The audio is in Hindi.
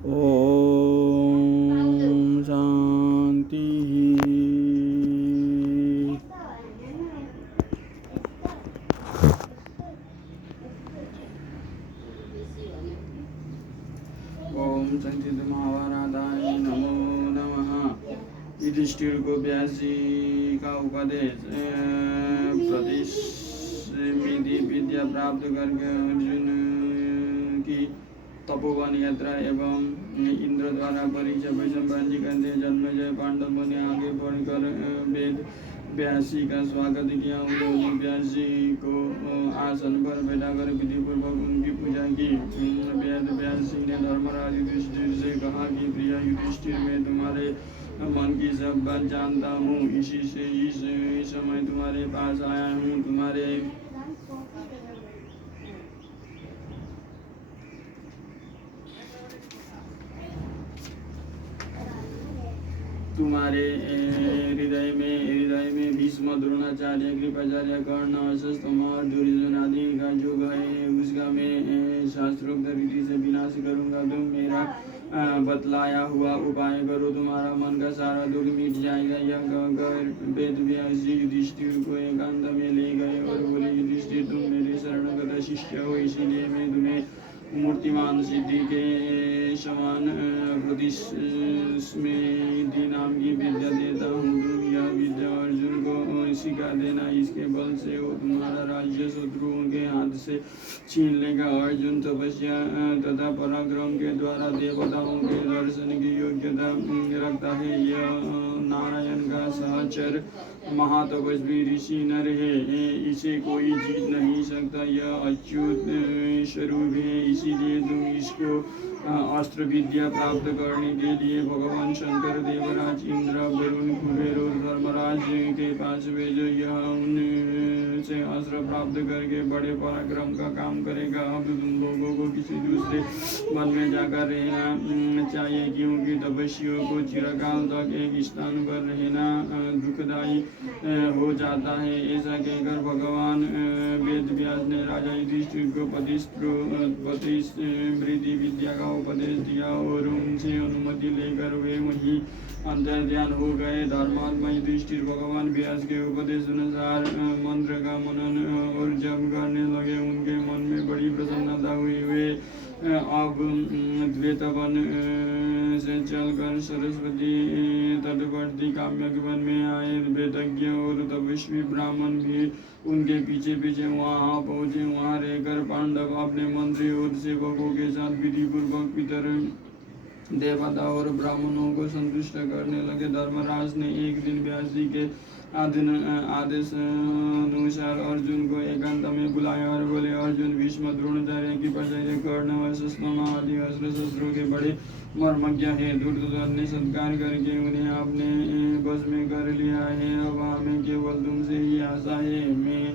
ओम शांति। ओम संचित महावरादाय नमो नमः। युधिष्ठिर को व्यास जी का उपदेश। प्रतिष्ठित विद्या प्राप्त करके अर्जुन की तपोवन यात्रा एवं इंद्र द्वारा परीक्षा वैशंपायन जी कहते जन्मेजय पांडवों ने आगे बढ़कर वेद व्यासी का स्वागत किया। उन्होंने व्यास जी को आसन पर बैठाकर विधि पूर्वक उनकी पूजा की। वेद व्यासी ने धर्मराज युधिष्ठिर से कहा कि प्रिय युधिष्ठिर, मैं तुम्हारे मन की सब बात जानता हूँ, इसी से इस समय तुम्हारे पास आया हूँ। तुम्हारे हृदय में भीष्म, द्रोणाचार्य, कृपाचार्य, कर्ण, अश्वत्थामा और दुर्योधन आदि का जो है उसका मैं शास्त्रोक्त रीति से विनाश करूंगा। तुम मेरा बतलाया हुआ उपाय करो, तुम्हारा मन का सारा दुख मिट जाएगा। यह कहकर वेद व्यास जी युधिष्ठिर को एकांत में ले गए और बोले, युधिष्ठिर, तुम मेरे शरणगत शिष्य हो, इसीलिए मैं तुम्हें मूर्तिमान सिद्धि के समान प्रतिस्मृति नाम की विद्या देता हूँ। तुम यह विद्या अर्जुन को सिखा देना, इसके बल से वो तुम्हारा राज्य शत्रुओं के हाथ से छीन लेगा। अर्जुन तपस्या तथा पराक्रम के द्वारा देवताओं के दर्शन की योग्यता रखता है। यह नारायण का सहचर महातपस्वी ऋषि नर है, इसे कोई जीत नहीं सकता। यह अच्युत स्वरूप है, इसीलिए तुम इसको अस्त्र विद्या प्राप्त करने के लिए भगवान शंकर, देवराज इंद्र, वरुण, कुबेर और धर्मराज के पास भेजो। यह उनसे अस्त्र प्राप्त करके बड़े पराक्रम का काम करेगा। अब तुम लोगों को किसी दूसरे वन में जाकर रहना चाहिए, क्योंकि तपस्वियों को चिरकाल तक एक स्थान पर रहना दुखदायी हो जाता है। ऐसा कहकर भगवान वेद व्यास ने राजा युधिष्ठिर को प्रतिस्मृति विद्या का उपदेश दिया और उनसे अनुमति लेकर वे वहीं अंतर्ध्यान हो गए। धर्मात्मा युधिष्ठिर भगवान व्यास के उपदेश अनुसार मंत्र का मनन और जप करने लगे। उनके मन में बड़ी प्रसन्नता हुई। वे अब द्वैतवन से चलकर सरस्वती तटवर्ती काम्यक वन में आए। वेदज्ञ और तपस्वी ब्राह्मण भी उनके पीछे पीछे वहां पहुंचे। वहां रहकर पांडव अपने मंत्री और सेवकों के साथ विधि पूर्वक पितर, देवता और ब्राह्मणों को संतुष्ट करने लगे। धर्मराज ने एक दिन व्यास जी के आदेश अनुसार अर्जुन को एकांत में बुलाया और बोले, अर्जुन, भीष्म, द्रोणाचार्य, कृपाचार्य, कर्ण, अश्वत्थामा आदि अस्त्र शस्त्रों के बड़े मर्मज्ञ है। दुर्योधन ने सत्कार करके उन्हें अपने बस में कर लिया है। अब हमें केवल तुमसे ही आशा है। मैं